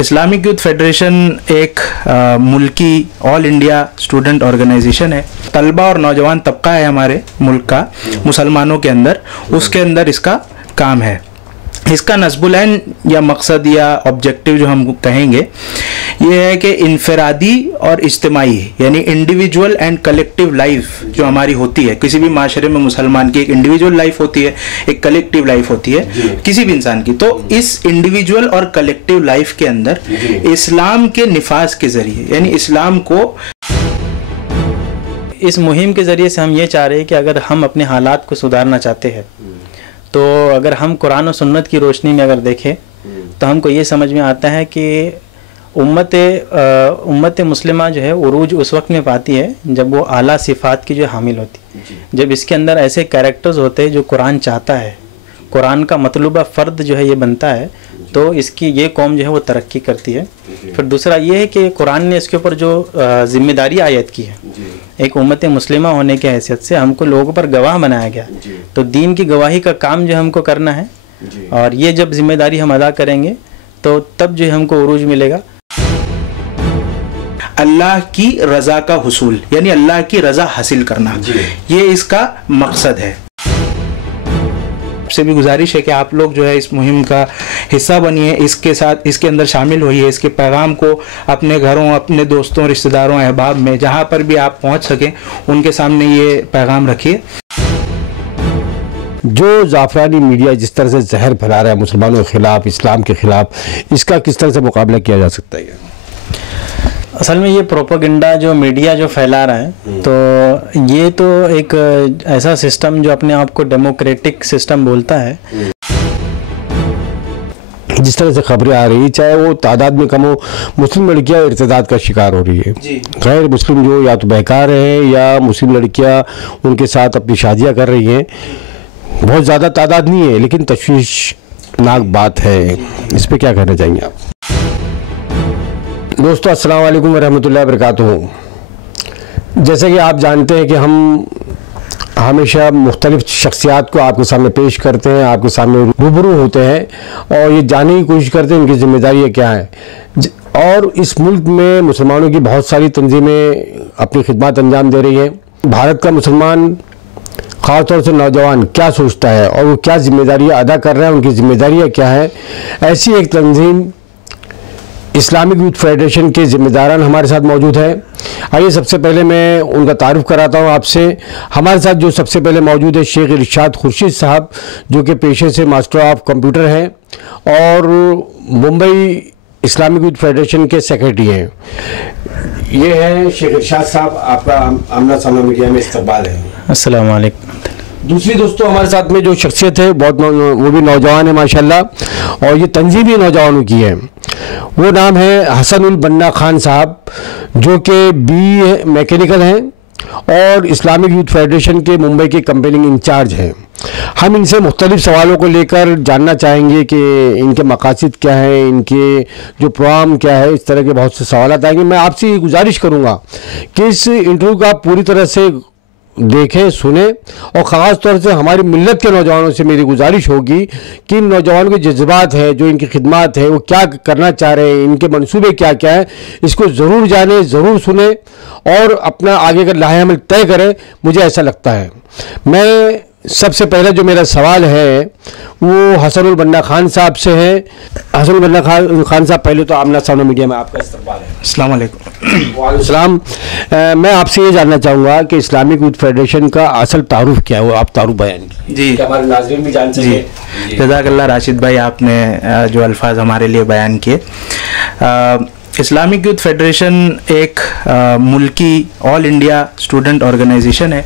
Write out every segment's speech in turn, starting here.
Islamic youth federation एक मुल्की all India student organisation है। तलबा और नौजवान तबका है हमारे मुल्क का, मुसलमानों के अंदर, उसके अंदर इसका काम है। इसका नस्बुलैन या मकसद या ऑब्जेक्टिव जो हम कहेंगे ये है कि इनफरादी और इज्तिमाई यानी इंडिविजुअल एंड कलेक्टिव लाइफ जो हमारी होती है, किसी भी माशरे में मुसलमान की एक इंडिविजुअल लाइफ होती है, एक कलेक्टिव लाइफ होती है किसी भी इंसान की। तो इस इंडिविजुअल और कलेक्टिव लाइफ के अंदर इस्लाम के निफाज के जरिए यानी इस्लाम को, इस मुहिम के ज़रिए से हम ये चाह रहे हैं कि अगर हम अपने हालात को सुधारना चाहते हैं तो अगर हम कुरान और सुन्नत की रोशनी में अगर देखें तो हमको ये समझ में आता है कि उम्मत मुस्लिमा जो है उरूज उस वक्त में पाती है जब वो आला सिफ़ात की जो हामिल होती है, जब इसके अंदर ऐसे कैरेक्टर्स होते हैं जो कुरान चाहता है, कुरान का मतलूबा फ़र्द जो है ये बनता है, तो इसकी ये कौम जो है वो तरक्की करती है। फिर दूसरा ये है कि कुरान ने इसके ऊपर जो ज़िम्मेदारी आयत की है, एक उम्मत मुस्लिमा होने की हैसियत से हमको लोगों पर गवाह बनाया गया, तो दीन की गवाही का काम जो हमको करना है, और ये जब जिम्मेदारी हम अदा करेंगे तो तब जो हमको उरूज मिलेगा। अल्लाह की रज़ा का हुसूल यानी अल्लाह की रज़ा हासिल करना, ये इसका मकसद है। से भी गुजारिश है कि आप लोग जो है इस मुहिम का हिस्सा बनिए, इसके साथ इसके अंदर शामिल होइए, इसके पैगाम को अपने घरों, अपने दोस्तों, रिश्तेदारों, अहबाब में जहाँ पर भी आप पहुँच सकें उनके सामने ये पैगाम रखिए। जो जाफरानी मीडिया जिस तरह से जहर फैला रहा है मुसलमानों के खिलाफ, इस्लाम के खिलाफ, इसका किस तरह से मुकाबला किया जा सकता है? असल में ये प्रोपेगेंडा जो मीडिया जो फैला रहा है, तो ये तो एक ऐसा सिस्टम जो अपने आप को डेमोक्रेटिक सिस्टम बोलता है, जिस तरह से खबरें आ रही, चाहे वो तादाद में कम हो, मुस्लिम लड़कियां इर्तिदाद का शिकार हो रही है। गैर मुस्लिम जो या तो बहका रहे हैं या मुस्लिम लड़कियां उनके साथ अपनी शादियां कर रही हैं। बहुत ज़्यादा तादाद नहीं है लेकिन तशवीशनाक बात है। इस पर क्या कहना चाहेंगे आप? दोस्तों अस्सलाम वालेकुम रहमतुल्लाहि वबरकातुहू। जैसे कि आप जानते हैं कि हम हमेशा मुख्तलिफ शख्सियात को आपके सामने पेश करते हैं, आपके सामने रूबरू होते हैं और ये जानने की कोशिश करते हैं उनकी जिम्मेदारियाँ क्या हैं। और इस मुल्क में मुसलमानों की बहुत सारी तंजीमें अपनी खिदमत अंजाम दे रही हैं। भारत का मुसलमान ख़ास तौर से नौजवान क्या सोचता है और वो क्या जिम्मेदारियाँ अदा कर रहे हैं, उनकी जिम्मेदारियाँ क्या है, ऐसी एक तंजीम इस्लामिक यूथ फेडरेशन के ज़िम्मेदारान हमारे साथ मौजूद है। आइए सबसे पहले मैं उनका तारुफ कराता हूँ आपसे। हमारे साथ जो सबसे पहले मौजूद है शेख इरशाद खुर्शीद साहब, जो कि पेशे से मास्टर ऑफ कंप्यूटर हैं और मुंबई इस्लामिक यूथ फेडरेशन के सेक्रेटरी हैं। ये है शेख इरशाद साहब, आपका आमना सामना मीडिया में इस्तकबाल है। अस्सलाम वालेकुम। दूसरी दोस्तों हमारे साथ में जो शख्सियत है बहुत वो भी नौजवान है माशाल्लाह, और ये तंजीम भी नौजवानों की है। वो नाम है हसनुल बन्ना खान साहब, जो कि BE मैकेनिकल हैं और इस्लामिक यूथ फेडरेशन के मुंबई के कंपेनिंग इंचार्ज हैं। हम इनसे मुख्तलिफ सवालों को लेकर जानना चाहेंगे कि इनके मकासद क्या हैं, इनके जो प्रोग्राम क्या है, इस तरह के बहुत से सवाल आएंगे। मैं आपसे गुजारिश करूँगा कि इस इंटरव्यू का पूरी तरह से देखें, सुने, और ख़ास तौर से हमारी मिल्लत के नौजवानों से मेरी गुजारिश होगी कि इन नौजवानों के जज्बात है, जो इनकी खिदमत है, वो क्या करना चाह रहे हैं, इनके मंसूबे क्या क्या हैं, इसको ज़रूर जाने, ज़रूर सुने और अपना आगे का लाहे अमल तय करें। मुझे ऐसा लगता है। मैं सबसे पहले जो मेरा सवाल है वो हसनुल बन्ना खान साहब से है। हसनुल बन्ना खान साहब, पहले तो आमना सामना मीडिया में आपका इस्तकबाल है। अस्सलाम वालेकुम। वालेकुम सलाम। मैं आपसे ये जानना चाहूँगा कि इस्लामिक यूथ फेडरेशन का असल तारुफ क्या है, वो आप तारुफ बयान कीजिए। जी, हमारे नाज़रीन भी जान सकें। जज़ाकल्लाह राशिद भाई, आपने जो अल्फाज हमारे लिए बयान किए। इस्लामिक यूथ फेडरेशन एक मुल्की ऑल इंडिया स्टूडेंट ऑर्गेनाइजेशन है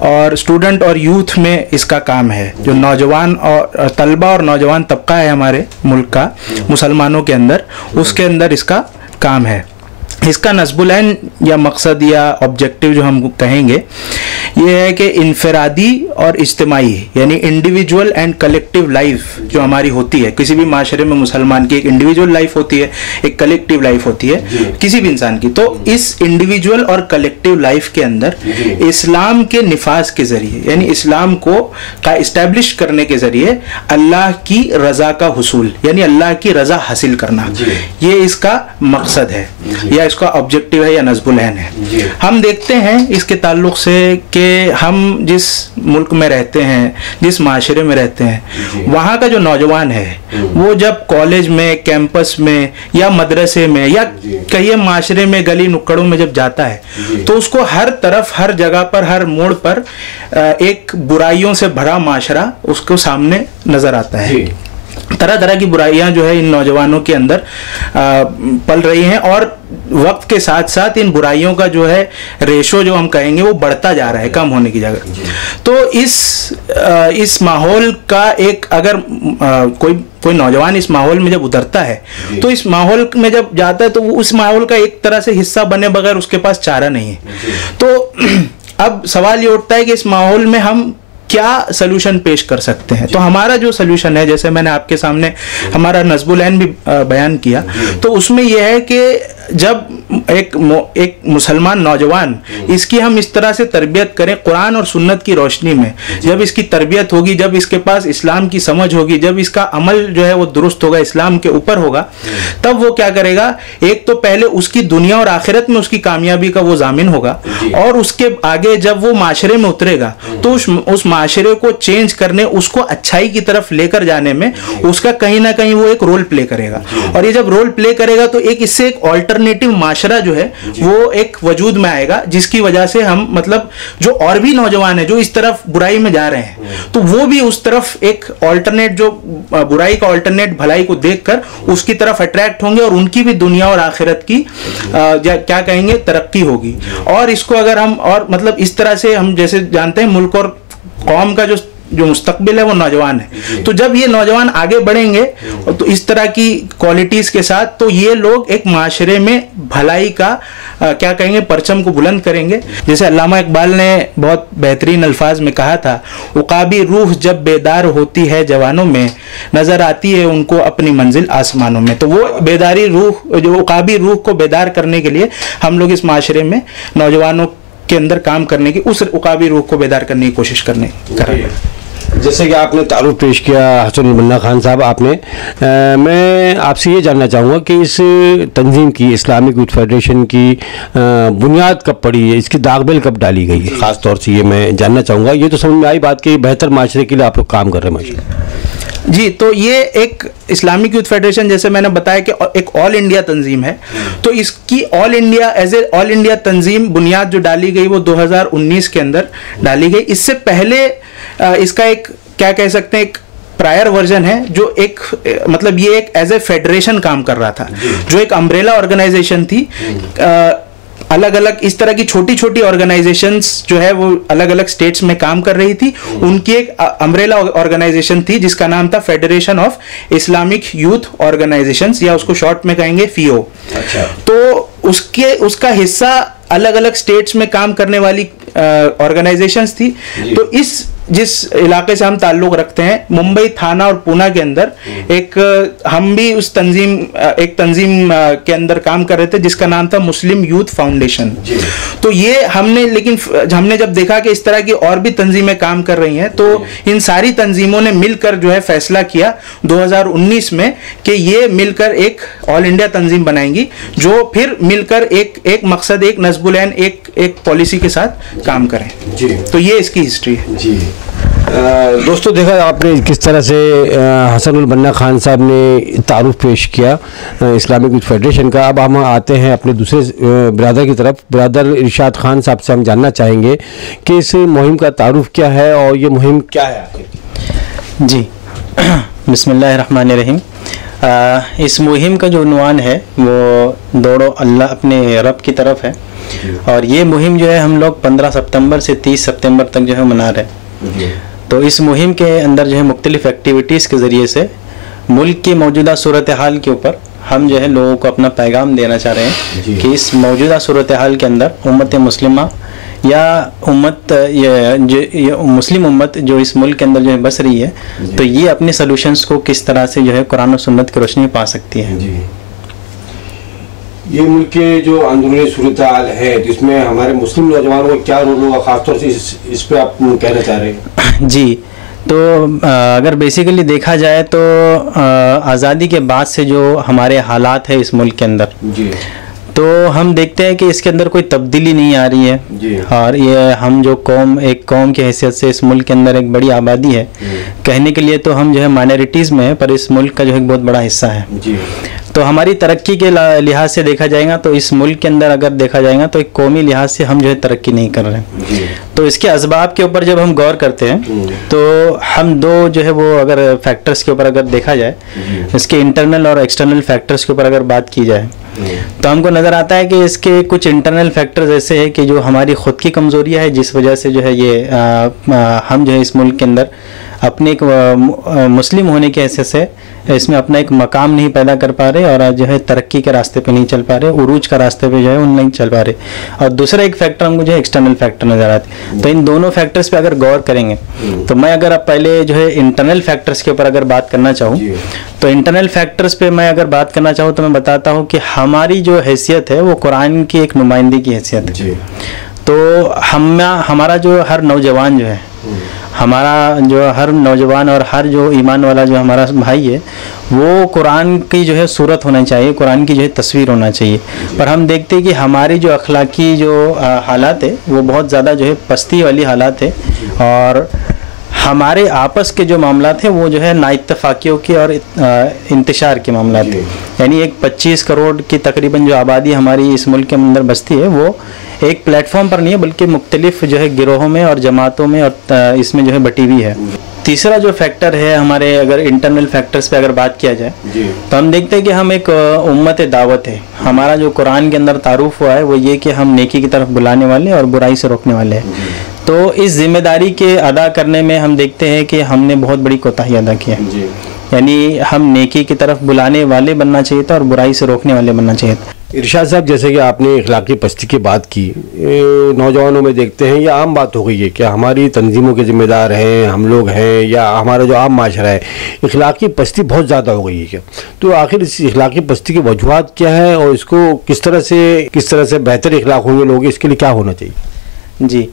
और स्टूडेंट और यूथ में इसका काम है। जो नौजवान और तलबा और नौजवान तबका है हमारे मुल्क का, मुसलमानों के अंदर, उसके अंदर इसका काम है। इसका नस्बुलैन या मकसद या ऑब्जेक्टिव जो हम कहेंगे ये है कि इनफरादी और इज्तिमाई यानी इंडिविजुअल एंड कलेक्टिव लाइफ जो हमारी होती है, किसी भी माशरे में मुसलमान की एक इंडिविजुअल लाइफ होती है, एक कलेक्टिव लाइफ होती है किसी भी इंसान की। तो इस इंडिविजुअल और कलेक्टिव लाइफ के अंदर इस्लाम के निफाज के जरिए यानी इस्लाम को का इस्टेब्लिश करने के जरिए अल्लाह की रजा का हुसूल यानी अल्लाह की रजा हासिल करना, ये इसका मकसद है या इसका ऑब्जेक्टिव है या नज़्बुल ऐन है। हम देखते हैं इसके ताल्लुक से कि हम जिस मुल्क में रहते हैं, जिस माशरे में रहते हैं, वहाँ का जो नौजवान है वो जब कॉलेज में, कैंपस में या मदरसे में या कई माशरे में गली नुक्कड़ों में जब जाता है तो उसको हर तरफ, हर जगह पर, हर मोड़ पर एक बुराइयों से भरा माशरा उसको सामने नजर आता है। तरह तरह की बुराइयां जो है इन नौजवानों के अंदर पल रही हैं और वक्त के साथ साथ इन बुराइयों का जो है रेशो जो हम कहेंगे वो बढ़ता जा रहा है, कम होने की जगह। तो इस माहौल का एक अगर कोई नौजवान इस माहौल में जब उतरता है तो इस माहौल में जब जाता है तो वो उस माहौल का एक तरह से हिस्सा बने बगैर उसके पास चारा नहीं है। तो अब सवाल ये उठता है कि इस माहौल में हम क्या सलूशन पेश कर सकते हैं। तो हमारा जो सलूशन है, जैसे मैंने आपके सामने हमारा नज़्बुल ऐन भी बयान किया, तो उसमें यह है कि जब एक मुसलमान नौजवान इसकी हम इस तरह से तरबियत करें कुरान और सुन्नत की रोशनी में, जब इसकी तरबियत होगी, जब इसके पास इस्लाम की समझ होगी, जब इसका अमल जो है वो दुरुस्त होगा, इस्लाम के ऊपर होगा, तब वो क्या करेगा, एक तो पहले उसकी दुनिया और आखिरत में उसकी कामयाबी का वो जामिन होगा और उसके आगे जब वो माशरे में उतरेगा तो उस माशरे को चेंज करने, उसको अच्छाई की तरफ लेकर जाने में उसका कहीं ना कहीं वो एक रोल प्ले करेगा। और ये जब रोल प्ले करेगा तो इससे एक ऑल्टरनेटिव माशरा जो है वो एक वजूद में आएगा, जिसकी वजह से हम मतलब जो और भी नौजवान है जो इस तरफ बुराई में जा रहे हैं तो वो भी उस तरफ एक ऑल्टरनेट, जो बुराई का ऑल्टरनेट भलाई को देखकर उसकी तरफ अट्रैक्ट होंगे और उनकी भी दुनिया और आखिरत की क्या कहेंगे तरक्की होगी। और इसको अगर हम और मतलब इस तरह से हम जैसे जानते हैं मुल्क और कौम का जो मुस्तकबिल है वो नौजवान है, तो जब ये नौजवान आगे बढ़ेंगे तो इस तरह की क्वालिटीज के साथ तो ये लोग एक माशरे में भलाई का क्या कहेंगे परचम को बुलंद करेंगे। जैसे अल्लामा इकबाल ने बहुत बेहतरीन अल्फाज में कहा था, उकाबी रूह जब बेदार होती है जवानों में, नजर आती है उनको अपनी मंजिल आसमानों में। तो वो बेदारी रूह, जो उकाबी रूह को बेदार करने के लिए हम लोग इस माशरे में नौजवानों के अंदर काम करने की, उस उकाबी रूह को बेदार करने की कोशिश कर रहे हैं। जैसे कि आपने तारुफ पेश किया हसन बन्ना खान साहब, आपने मैं आपसे ये जानना चाहूँगा कि इस तंजीम की, इस्लामिक यूथ फेडरेशन की बुनियाद कब पड़ी है, इसकी दागबेल कब डाली गई है, ख़ास तौर से ये मैं जानना चाहूँगा। ये तो समझ में आई बात कि बेहतर माशरे के लिए आप लोग काम कर रहे हैं माशाल्लाह। जी, तो ये एक इस्लामिक यूथ फेडरेशन जैसे मैंने बताया कि एक ऑल इंडिया तंजीम है, तो इसकी all India as a all India तंजीम बुनियाद जो डाली गई वो 2019 के अंदर डाली गई। इससे पहले इसका एक क्या कह सकते हैं एक प्रायर वर्जन है जो एक मतलब ये एक एज ए फेडरेशन काम कर रहा था, जो एक अम्ब्रेला ऑर्गेनाइजेशन थी। अलग अलग इस तरह की छोटी छोटी ऑर्गेनाइजेशंस जो है वो अलग अलग स्टेट्स में काम कर रही थी, उनकी एक अम्ब्रेला ऑर्गेनाइजेशन थी जिसका नाम था federation of Islamic youth organisations, या उसको शॉर्ट में कहेंगे फीओ। अच्छा। तो उसका हिस्सा अलग अलग स्टेट्स में काम करने वाली ऑर्गेनाइजेशंस थी। तो जिस इलाके से हम ताल्लुक रखते हैं, मुंबई थाना और पूना के अंदर हम भी उस तंजीम के अंदर काम कर रहे थे जिसका नाम था मुस्लिम यूथ फाउंडेशन। तो ये हमने जब देखा कि इस तरह की और भी तंजीमें काम कर रही हैं, तो इन सारी तंजीमों ने मिलकर जो है फैसला किया 2019 में कि ये मिलकर एक ऑल इंडिया तंजीम बनाएंगी, जो फिर मिलकर एक मकसद, एक नज़्बुल ऐन, एक पॉलिसी के साथ काम करें। जी, तो ये इसकी हिस्ट्री है। जी दोस्तों, देखा आपने किस तरह से हसन बन्ना खान साहब ने तारुफ पेश किया इस्लामिक यूथ फेडरेशन का। अब हम आते हैं अपने दूसरे ब्रदर की तरफ। ब्रदर इरशाद खान साहब से हम जानना चाहेंगे कि इस मुहिम का तारुफ क्या है और ये मुहिम क्या है आपकी। जी बिस्मिल्लाहिर्रहमानिर्रहीम। इस मुहिम का जो उन्वान है वो दौड़ो अल्लाह अपने रब की तरफ है, और ये मुहिम जो है हम लोग 15 सितंबर से 30 सितंबर तक जो है मना रहे हैं। तो इस मुहिम के अंदर जो है मुख्तलिफ एक्टिविटीज़ के ज़रिए से मुल्क की मौजूदा सूरत हाल के ऊपर हम जो है लोगों को अपना पैगाम देना चाह रहे हैं कि इस मौजूदा सूरत हाल के अंदर उम्मत मुस्लिमा या उम्मत ये मुस्लिम उम्मत जो इस मुल्क के अंदर जो है बस रही है, तो ये अपने सॉल्यूशंस को किस तरह से जो है कुरान और सुन्नत की रोशनी में पा सकती है। जी, ये मुल्क के जो अंदरूनी सूरत हाल है, तो इसमें हमारे मुस्लिम नौजवानों का क्या रोल होगा, खासतौर से इस पे आप कहना चाह रहे हैं? जी, तो अगर बेसिकली देखा जाए तो आज़ादी के बाद से जो हमारे हालात है इस मुल्क के अंदर जी, तो हम देखते हैं कि इसके अंदर कोई तब्दीली नहीं आ रही है जी। और ये हम जो एक कौम की हैसियत से इस मुल्क के अंदर एक बड़ी आबादी है, कहने के लिए तो हम जो है माइनॉरिटीज़ में है, पर इस मुल्क का जो है एक बहुत बड़ा हिस्सा है जी। तो हमारी तरक्की के लिहाज से देखा जाएगा तो इस मुल्क के अंदर अगर देखा जाएगा तो एक कौमी लिहाज से हम जो है तरक्की नहीं कर रहे हैं। तो इसके असबाब के ऊपर जब हम गौर करते हैं तो हम दो जो है वो अगर फैक्टर्स के ऊपर अगर देखा जाए, इसके इंटरनल और एक्सटर्नल फैक्टर्स के ऊपर अगर बात की जाए तो हमको नज़र आता है कि इसके कुछ इंटरनल फैक्टर्स ऐसे हैं कि जो हमारी ख़ुद की कमज़ोरियाँ है, जिस वजह से जो है ये हम जो है इस मुल्क के अंदर अपने एक मुस्लिम होने की हैसियत से इसमें अपना एक मकाम नहीं पैदा कर पा रहे और जो है तरक्की के रास्ते पे नहीं चल पा रहे, उरूज का रास्ते पे जो है उन नहीं चल पा रहे। और दूसरा एक फैक्टर हमको जो है एक्सटर्नल फैक्टर नज़र आते। तो इन दोनों फैक्टर्स पे अगर गौर करेंगे तो मैं अगर अब पहले जो है इंटरनल फैक्टर्स के ऊपर अगर बात करना चाहूँ तो इंटरनल फैक्टर्स पे मैं अगर बात करना चाहूँ तो मैं बताता हूँ कि हमारी जो हैसियत है वो कुरान की एक नुमाइंदगी की हैसियत है। तो हमारा जो हर नौजवान जो है, हमारा जो हर नौजवान और हर जो ईमान वाला जो हमारा भाई है वो कुरान की जो है सूरत होना चाहिए, कुरान की जो है तस्वीर होना चाहिए। पर हम देखते हैं कि हमारी जो अखलाकी जो हालात है वो बहुत ज़्यादा जो है पस्ती वाली हालात है और हमारे आपस के जो मामलात हैं वो जो है नाइत्तफाकियों की और इंतशार के मामलात हैं। यानी एक 25 करोड़ की तकरीबन जो आबादी हमारी इस मुल्क के अंदर बसती है वो एक प्लेटफॉर्म पर नहीं है बल्कि मुख्तलिफ जो है गिरोहों में और जमातों में और इसमें जो है बटी हुई है। तीसरा जो फैक्टर है हमारे अगर इंटरनल फैक्टर्स पे अगर बात किया जाए तो हम देखते हैं कि हम एक उम्मत दावत है। हमारा जो कुरान के अंदर तारुफ हुआ है वो ये कि हम नेकी की तरफ बुलाने वाले और बुराई से रोकने वाले हैं। तो इस जिम्मेदारी के अदा करने में हम देखते हैं कि हमने बहुत बड़ी कोताही अदा की है। यानी हम नेकी की तरफ बुलाने वाले बनना चाहिए था और बुराई से रोकने वाले बनना चाहिए था। इरशाद साहब, जैसे कि आपने इखलाकी पस्ती की बात की, नौजवानों में देखते हैं ये आम बात हो गई है कि हमारी तंजीमों के जिम्मेदार हैं हम लोग हैं या हमारा जो आम माशरा है, इखलाकी पस्ती बहुत ज़्यादा हो गई है क्या? तो आखिर इस इखलाकी पस्ती की वजूहात क्या है और इसको किस तरह से बेहतर इखलाक होंगे लोग, इसके लिए क्या होना चाहिए? जी,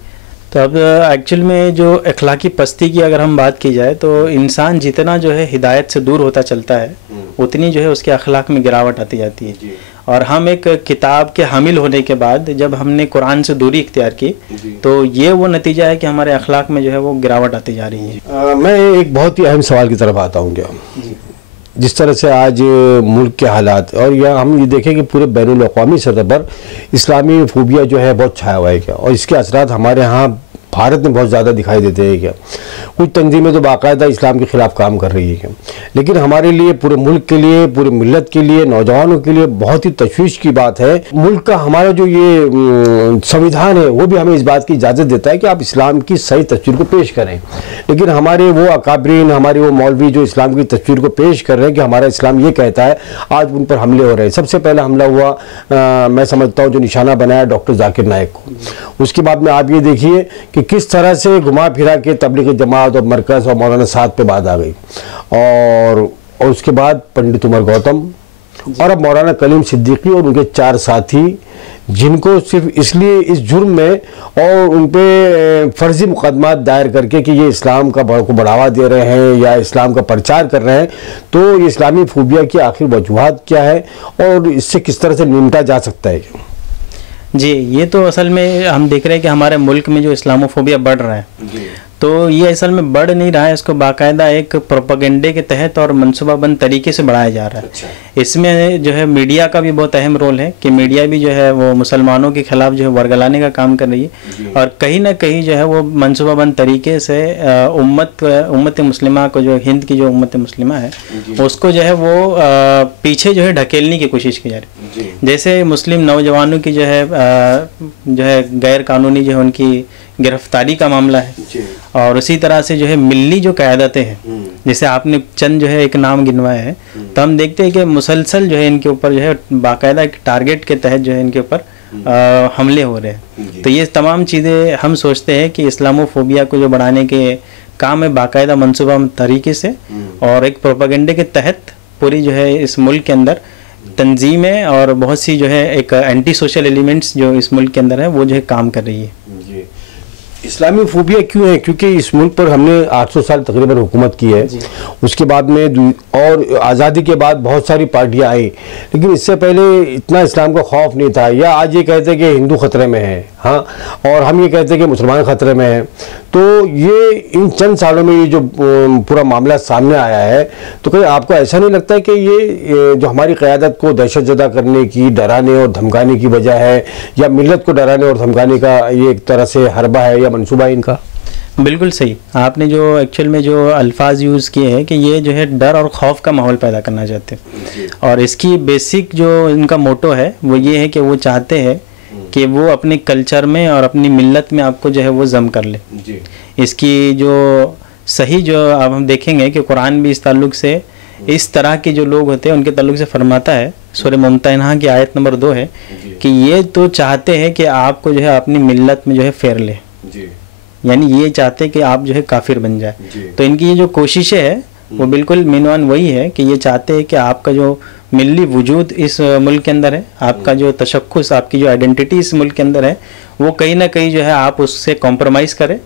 तो अब एक्चुअल में जो अखलाकी पस्ती की अगर हम बात की जाए तो इंसान जितना जो है हिदायत से दूर होता चलता है उतनी जो है उसके अखलाक में गिरावट आती जाती है। और हम एक किताब के हामिल होने के बाद जब हमने कुरान से दूरी इख्तियार की तो ये वो नतीजा है कि हमारे अखलाक में जो है वो गिरावट आती जा रही है। मैं एक बहुत ही अहम सवाल की तरफ आता हूँ। क्या जिस तरह से आज मुल्क के हालात और या हम ये देखें कि पूरे बैनुल अक़वामी सतह पर इस्लामी फोबिया जो है बहुत छाया हुआ है क्या, और इसके असरात हमारे यहाँ भारत में बहुत ज़्यादा दिखाई देते हैं क्या? कुछ तंजीमें तो बाकायदा इस्लाम के ख़िलाफ़ काम कर रही है क्या, लेकिन हमारे लिए, पूरे मुल्क के लिए, पूरे मिल्लत के लिए, नौजवानों के लिए बहुत ही तशवीश की बात है। मुल्क का हमारा जो ये संविधान है वो भी हमें इस बात की इजाज़त देता है कि आप इस्लाम की सही तस्वीर को पेश करें, लेकिन हमारे वो अकाबरीन, हमारे वो मौलवी जो इस्लाम की तस्वीर को पेश कर रहे हैं कि हमारा इस्लाम ये कहता है, आज उन पर हमले हो रहे हैं। सबसे पहला हमला हुआ मैं समझता हूँ जो निशाना बनाया डॉक्टर जाकिर नाइक को। उसके बाद में आप ये देखिए कि किस तरह से घुमा फिरा के तबलीग जमात और मरकज़ और मौलाना साद पे बात आ गई, और उसके बाद पंडित उमर गौतम और अब मौलाना कलीम सिद्दीकी और उनके 4 साथी, जिनको सिर्फ इसलिए इस जुर्म में और उन पे फर्जी मुकदमा दायर करके कि ये इस्लाम का को बढ़ावा दे रहे हैं या इस्लाम का प्रचार कर रहे हैं, तो ये इस्लामी फोबिया की आखिर वजूहात क्या है और इससे किस तरह से निपटा जा सकता है? जी, ये तो असल में हम देख रहे हैं कि हमारे मुल्क में जो इस्लामोफोबिया बढ़ रहा है तो ये असल में बढ़ नहीं रहा है, इसको बाकायदा एक प्रोपेगेंडे के तहत और मनसूबाबंद तरीके से बढ़ाया जा रहा है। अच्छा। इसमें जो है मीडिया का भी बहुत अहम रोल है कि मीडिया भी जो है वो मुसलमानों के खिलाफ जो है वर्गलाने का काम कर रही है और कहीं ना कहीं जो है वो मनसूबाबंद तरीके से उम्मत मुस्लिमा को, जो हिंद की जो उम्मत मुस्लिमा है उसको जो है वो पीछे जो है ढकेलने की कोशिश की जा रही है। जैसे मुस्लिम नौजवानों की जो है गैर कानूनी जो है उनकी गिरफ्तारी का मामला है, और उसी तरह से जो है मिल्ली जो क़यादतें हैं, जैसे आपने चंद जो है एक नाम गिनवाया है, तो हम देखते हैं कि मुसलसल जो है इनके ऊपर जो है बाकायदा एक टारगेट के तहत जो है इनके ऊपर हमले हो रहे हैं। तो ये तमाम चीज़ें हम सोचते हैं कि इस्लामोफोबिया को जो बढ़ाने के काम है बाकायदा मनसूबा तरीके से और एक प्रोपेगेंडे के तहत पूरी जो है इस मुल्क के अंदर तंजीमें और बहुत सी जो है एक एंटी सोशल एलिमेंट्स जो इस मुल्क के अंदर है वो जो है काम कर रही है। जी, इस्लामी फोबिया क्यों है? क्योंकि इस मुल्क पर हमने 800 साल तकरीबन हुकूमत की है। उसके बाद में और आज़ादी के बाद बहुत सारी पार्टियां आई, लेकिन इससे पहले इतना इस्लाम का खौफ नहीं था। या आज ये कहते हैं कि हिंदू खतरे में है, हाँ, और हम ये कहते हैं कि मुसलमान खतरे में है। तो ये इन चंद सालों में ये जो पूरा मामला सामने आया है, तो कहीं आपको ऐसा नहीं लगता है कि ये जो हमारी क़यादत को दहशतज़दा करने की, डराने और धमकाने की वजह है, या मिल्लत को डराने और धमकाने का ये एक तरह से हरबा है या मंसूबा है इनका? बिल्कुल सही। आपने जो एक्चुअल में जो अल्फाज यूज़ किए हैं कि ये जो है डर और खौफ का माहौल पैदा करना चाहते हैं, और इसकी बेसिक जो इनका मोटो है वो ये है कि वो चाहते हैं कि वो अपने कल्चर में और अपनी मिल्लत में आपको जो है वो जम कर ले। इसकी जो सही जो अब हम देखेंगे कि कुरान भी इस ताल्लुक से इस तरह के जो लोग होते हैं उनके ताल्लुक से फरमाता है, सूरह मुम्तहिना की आयत नंबर 2 है कि ये तो चाहते हैं कि आपको जो है अपनी मिल्लत में जो है फेर ले, यानी ये चाहते हैं कि आप जो है काफिर बन जाए। तो इनकी ये जो कोशिशें है वो बिल्कुल मीनवान वही है कि ये चाहते हैं कि आपका जो मिल्ली वजूद इस मुल्क के अंदर है, आपका जो तशक्कुस, आपकी जो आइडेंटिटी इस मुल्क के अंदर है, वो कहीं ना कहीं जो है आप उससे कॉम्प्रोमाइज़ करें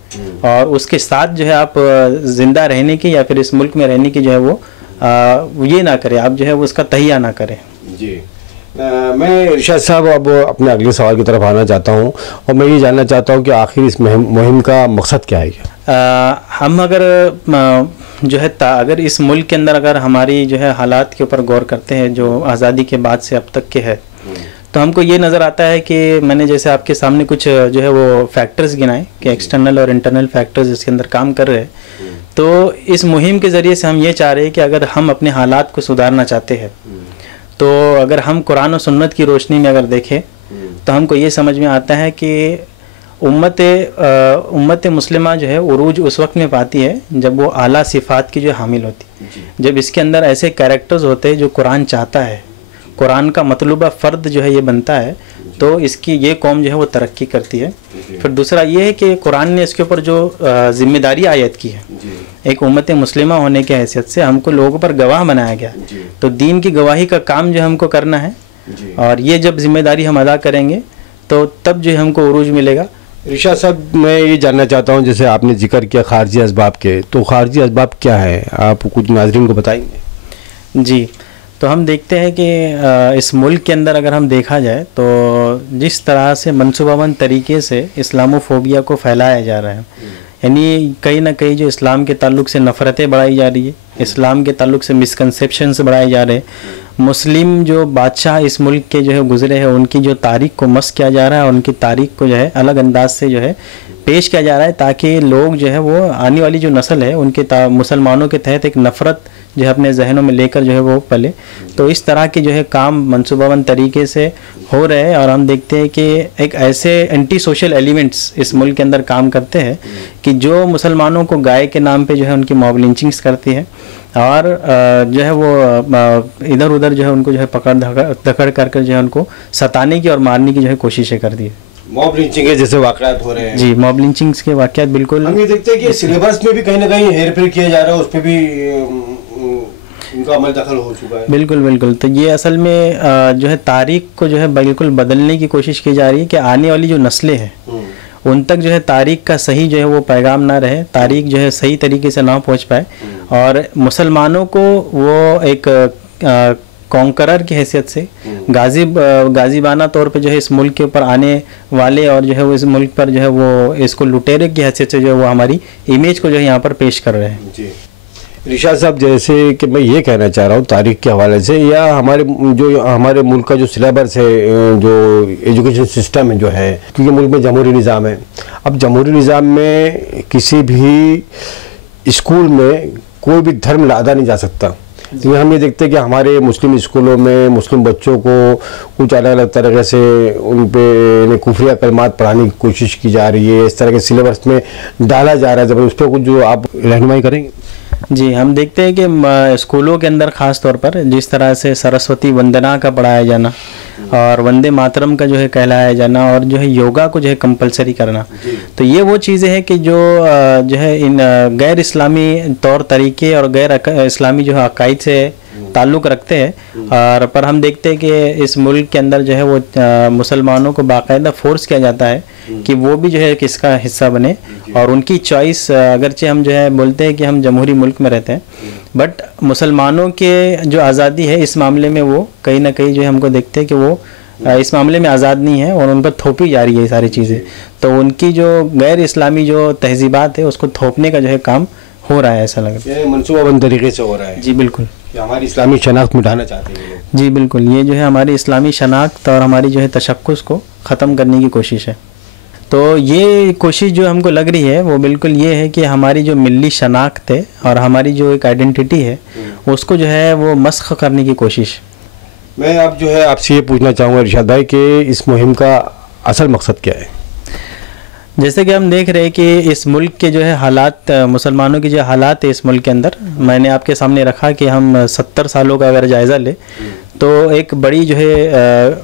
और उसके साथ जो है आप ज़िंदा रहने की या फिर इस मुल्क में रहने की जो है वो ये ना करें, आप जो है वो उसका तहिया ना करें। जी, मैं इरशाद साहब अब अपने अगले सवाल की तरफ आना चाहता हूँ, और मैं ये जानना चाहता हूँ कि आखिर इस मुहिम का मकसद क्या है? हम अगर जो है अगर इस मुल्क के अंदर अगर हमारी जो है हालात के ऊपर गौर करते हैं जो आज़ादी के बाद से अब तक के है, तो हमको ये नज़र आता है कि मैंने जैसे आपके सामने कुछ जो है वो फैक्टर्स गिनाए कि एक्सटर्नल और इंटरनल फैक्टर्स इसके अंदर काम कर रहे हैं। तो इस मुहिम के ज़रिए से हम ये चाह रहे हैं कि अगर हम अपने हालात को सुधारना चाहते हैं, तो अगर हम कुरान और सुन्नत की रोशनी में अगर देखें तो हमको ये समझ में आता है कि उम्मत मुस्लिमा जो है उरूज उस वक्त में पाती है जब वो आला सिफ़ात की जो हामिल होती, जब इसके अंदर ऐसे कैरेक्टर्स होते हैं जो कुरान चाहता है, कुरान का मतलूबा फ़र्द जो है ये बनता है, तो इसकी ये कौम जो है वो तरक्की करती है। फिर दूसरा ये है कि कुरान ने इसके ऊपर जो जिम्मेदारी आयत की है, एक उम्मत मुस्लिमा होने की हैसियत से हमको लोगों पर गवाह बनाया गया, तो दीन की गवाही का काम जो हमको करना है, और ये जब जिम्मेदारी हम अदा करेंगे तो तब जो हमको उरूज मिलेगा। इरशाद साहब, मैं ये जानना चाहता हूँ, जैसे आपने जिक्र किया खारजी असबाब के, तो खारजी असबाब क्या है, आप कुछ नाज़रीन को बताएंगे? जी, तो हम देखते हैं कि इस मुल्क के अंदर अगर हम देखा जाए तो जिस तरह से मनसूबाबंद तरीके से इस्लामोफोबिया को फैलाया जा रहा है, यानी कहीं ना कहीं जो इस्लाम के ताल्लुक से नफ़रतें बढ़ाई जा रही है, इस्लाम के ताल्लुक से मिसकंसेप्शंस बढ़ाए जा रहे हैं, मुस्लिम जो बादशाह इस मुल्क के जो है गुजरे हैं उनकी जो तारीख को मस किया जा रहा है, उनकी तारीख को जो है अलग अंदाज से जो है पेश किया जा रहा है, ताकि लोग जो है वो आने वाली जो नस्ल है उनके मुसलमानों के तहत एक नफ़रत जो है अपने जहनों में लेकर जो है वो पले। तो इस तरह के जो है काम मनसूबाबंद तरीके से हो रहे हैं, और हम देखते हैं कि एक ऐसे एंटी सोशल एलिमेंट्स इस मुल्क के अंदर काम करते हैं कि जो मुसलमानों को गाय के नाम पे जो है उनकी मॉब लिंचिंग्स करती है, और जो है वो इधर उधर जो है उनको जो है पकड़ धकड़ कर जो है उनको सताने की और मारने की जो है कोशिशें करती है। मॉब लिंचिंग के जैसे वाक़यात हो रहे हैं। जी, मॉब लिंचिंग्स के वाक़यात बिल्कुल हम ये देखते हैं कि सिलेबस में भी कहीं ना कहीं हेर फेर किया जा रहा है, उस पर भी इनका अमल दखल हो चुका है। बिल्कुल बिल्कुल। तो ये असल में जो है तारीख को जो है बिल्कुल बदलने की कोशिश की जा रही है कि आने वाली जो नस्लें हैं उन तक जो है तारीख का सही जो है वो पैगाम ना रहे, तारीख जो है सही तरीके से ना पहुंच पाए, और मुसलमानों को वो एक कॉन्करर की हैसियत से गाजिबाना तौर पे जो है इस मुल्क के ऊपर आने वाले, और जो है वो इस मुल्क पर जो है वो इसको लुटेरे की हैसियत से जो है वो हमारी इमेज को जो है यहाँ पर पेश कर रहे हैं। जी, इरशाद साहब, जैसे कि मैं ये कहना चाह रहा हूँ तारीख के हवाले से, या हमारे मुल्क का जो सिलेबस है, जो एजुकेशन सिस्टम है जो है, क्योंकि मुल्क में जमहूरी निज़ाम है। अब जमहूरी निज़ाम में किसी भी स्कूल में कोई भी धर्म लादा नहीं जा सकता। तो हम ये देखते हैं कि हमारे मुस्लिम स्कूलों में मुस्लिम बच्चों को कुछ अलग अलग तरीके से उन पे कुफरिया कलमात पढ़ाने की कोशिश की जा रही है, इस तरह के सिलेबस में डाला जा रहा है। जब उस पर कुछ जो आप रहनुमाई करेंगे? जी, हम देखते हैं कि स्कूलों के अंदर ख़ास तौर पर जिस तरह से सरस्वती वंदना का पढ़ाया जाना, और वंदे मातरम का जो है कहलाया जाना, और जो है योगा को जो है कंपलसरी करना। तो ये वो चीज़ें हैं कि जो है इन गैर इस्लामी तौर तरीके और गैर इस्लामी जो है अकायद से ताल्लुक़ रखते हैं। और पर हम देखते हैं कि इस मुल्क के अंदर जो है वो मुसलमानों को बाकायदा फोर्स किया जाता है कि वो भी जो है किसका हिस्सा बने, और उनकी चॉइस, अगरचे हम जो है बोलते हैं कि हम जमहूरी मुल्क में रहते हैं, बट मुसलमानों के जो आज़ादी है इस मामले में वो कहीं ना कहीं जो है हमको देखते हैं कि वो इस मामले में आज़ाद नहीं है और उन पर थोपी जा रही है ये सारी चीज़ें। तो उनकी जो गैर इस्लामी जो तहजीबात है उसको थोपने का जो है काम हो रहा है, ऐसा लग रहा है। मनसूबाबंद तरीके से हो रहा है। जी बिल्कुल, हमारी इस्लामी शनाख्त मिटाना चाहते हैं। जी बिल्कुल, ये जो है हमारी इस्लामी शनाख्त और हमारी जो है तशक्कुस को ख़त्म करने की कोशिश है। तो ये कोशिश जो हमको लग रही है वो बिल्कुल ये है कि हमारी जो मिली शनाख्त है और हमारी जो एक आइडेंटिटी है उसको जो है वो मस्ख करने की कोशिश। मैं अब जो है आपसे ये पूछना चाहूँगा इरशाद भाई कि इस मुहिम का असल मकसद क्या है? जैसे कि हम देख रहे हैं कि इस मुल्क के जो है हालात, मुसलमानों की जो हालात है इस मुल्क के अंदर, मैंने आपके सामने रखा कि हम 70 सालों का अगर जायज़ा ले तो एक बड़ी जो है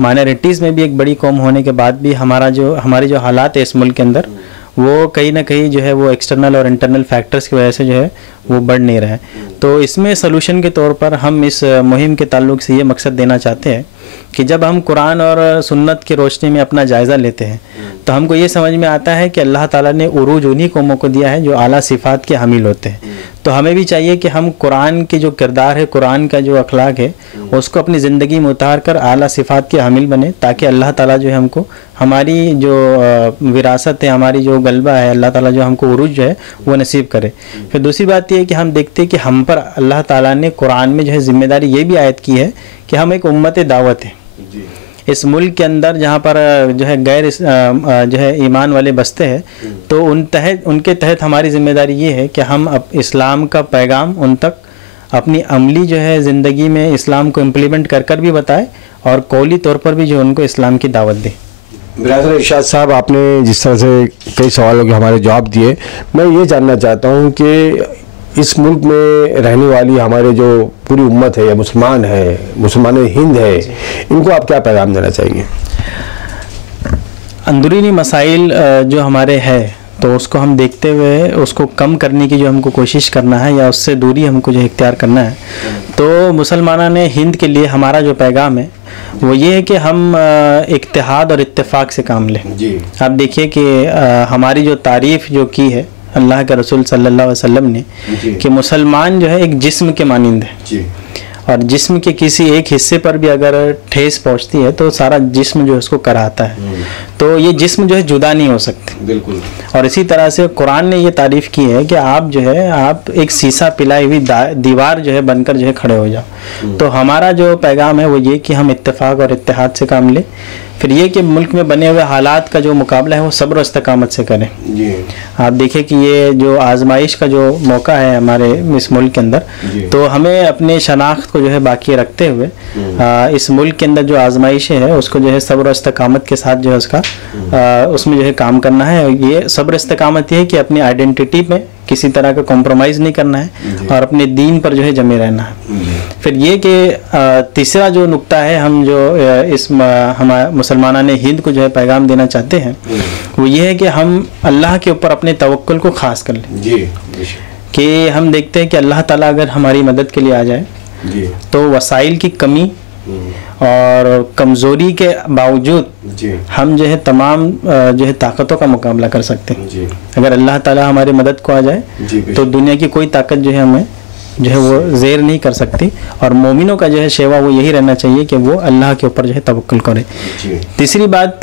माइनॉरिटीज़ में भी एक बड़ी कौम होने के बाद भी हमारी जो हालात है इस मुल्क के अंदर वो कहीं ना कहीं जो है वो एक्सटर्नल और इंटरनल फैक्टर्स की वजह से जो है वो बढ़ नहीं रहा है। तो इसमें सलूशन के तौर पर हम इस मुहिम के ताल्लुक से ये मकसद देना चाहते हैं कि जब हम कुरान और सुन्नत की रोशनी में अपना जायज़ा लेते हैं तो हमको ये समझ में आता है कि अल्लाह ताला ने उरूज उन्हीं कौमों को दिया है जो आला सिफ़ात के हामिल होते हैं। तो हमें भी चाहिए कि हम कुरान के जो किरदार है, कुरान का जो अखलाक है उसको अपनी ज़िंदगी में उतार कर आला सिफ़ात के हामिल बने, ताकि अल्लाह ताला जो है हमको हमारी जो विरासत है, हमारी जो गलबा है, अल्लाह ताला जो हमको उरूज जो है वो नसीब करे। फिर दूसरी बात ये है कि हम देखते हैं कि हम पर अल्लाह ताला ने कुरान में जो है ज़िम्मेदारी ये भी आयत की है कि हम एक उम्मत दावत है इस मुल्क के अंदर, जहाँ पर जो है गैर जो है ईमान वाले बसते हैं, तो उनके तहत हमारी ज़िम्मेदारी ये है कि हम इस्लाम का पैगाम उन तक अपनी अमली जो है ज़िंदगी में इस्लाम को इम्प्लीमेंट कर भी बताए और कौली तौर पर भी जो उनको इस्लाम की दावत दे। बिरादर इरशाद साहब, आपने जिस तरह से कई सवालों के हमारे जवाब दिए, मैं ये जानना चाहता हूँ कि इस मुल्क में रहने वाली हमारे जो पूरी उम्मत है या मुसलमान है, मुसलमान हिंद है, इनको आप क्या पैगाम देना चाहिए? अंदरूनी मसाइल जो हमारे है तो उसको हम देखते हुए उसको कम करने की जो हमको कोशिश करना है या उससे दूरी हमको जो इख्तियार करना है। तो मुसलमाना ने हिंद के लिए हमारा जो पैगाम है वो ये है कि हम इत्तेहाद और इत्तेफाक से काम लें। आप देखिए कि हमारी जो तारीफ़ जो की है अल्लाह के रसूल सल्लल्लाहु अलैहि वसल्लम ने कि मुसलमान जो है एक जिस्म के मानिंद है, और जिस्म के किसी एक हिस्से पर भी अगर ठेस पहुंचती है तो सारा जिस्म जो है उसको कराता है। तो ये जिस्म जो है जुदा नहीं हो सकते। बिल्कुल। और इसी तरह से कुरान ने ये तारीफ़ की है कि आप जो है आप एक शीशा पिलाई हुई दीवार जो है बनकर जो है खड़े हो जाओ। तो हमारा जो पैगाम है वो ये कि हम इत्तेफाक और इत्तेहाद से काम लें। फिर ये कि मुल्क में बने हुए हालात का जो मुकाबला है वो सब्र और इस्तकामत से करें। आप देखिए कि ये जो आजमाइश का जो मौका है हमारे इस मुल्क के अंदर, तो हमें अपने शनाख्त को जो है बाकी रखते हुए इस मुल्क के अंदर जो आजमाइशें है उसको जो है सब्र और इस्तकामत के साथ जो है उसका उसमें जो है काम करना है। ये सब्र इस्तकामत ये है कि अपनी आइडेंटिटी में किसी तरह का कॉम्प्रोमाइज़ नहीं करना है और अपने दीन पर जो है जमे रहना है। फिर ये कि तीसरा जो नुक्ता है हम जो इस हमारे मुसलमाना ने हिंद को जो है पैगाम देना चाहते हैं वो ये है कि हम अल्लाह के ऊपर अपने तवक्कुल को खास कर लें। कि हम देखते हैं कि अल्लाह ताला अगर हमारी मदद के लिए आ जाए तो वसाइल की कमी और कमज़ोरी के बावजूद हम जो है तमाम जो है ताकतों का मुकाबला कर सकते हैं। अगर अल्लाह ताला हमारी मदद को आ जाए तो दुनिया की कोई ताकत जो है हमें जो है वो ज़ेर नहीं कर सकती। और मोमिनों का जो है शेवा वो यही रहना चाहिए कि वो अल्लाह के ऊपर जो है तवक्कुल करें। तीसरी बात,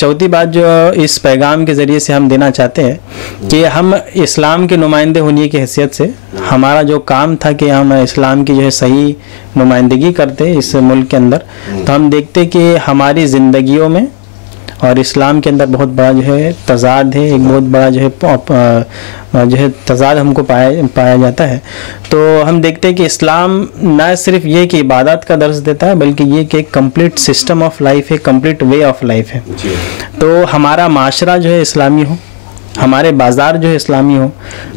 चौथी बात जो इस पैगाम के ज़रिए से हम देना चाहते हैं कि हम इस्लाम के नुमाइंदे होने की हैसियत से हमारा जो काम था कि हम इस्लाम की जो है सही नुमाइंदगी करते इस मुल्क के अंदर, तो हम देखते कि हमारी ज़िंदगियों में और इस्लाम के अंदर बहुत बड़ा जो है तज़ाद है, एक बहुत बड़ा जो है तज़ाद हमको पाया जाता है। तो हम देखते हैं कि इस्लाम न सिर्फ ये कि इबादत का दर्स देता है बल्कि ये कि एक कंप्लीट सिस्टम ऑफ लाइफ है, कंप्लीट वे ऑफ लाइफ है। तो हमारा माशरा जो है इस्लामी हो, हमारे बाज़ार जो है इस्लामी हो,